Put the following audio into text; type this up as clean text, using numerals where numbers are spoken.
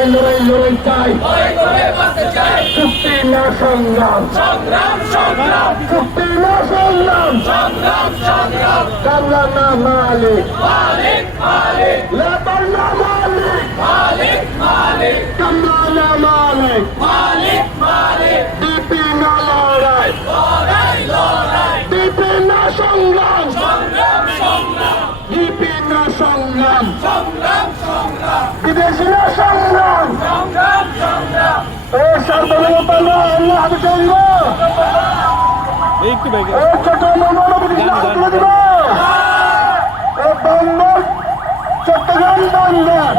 লড়াই লড়াই লড়াই চাই, চুক্তি না সংগ্রাম, চুক্তি না সংগ্রাম, কামলা না মালিক, লেবার না মালিক, কামলা না মালিক, ডিপি না লড়াই, ডিপি না সংগ্রাম, ডিপি না সংগ্রাম, বিদেশি না সংগ্রাম, এই সার্বভৌমতা না আল্লাহ চাইব, এই ছোট মনোনবী তুলে দিব, এই বন্দর চট্টগ্রাম বন্দর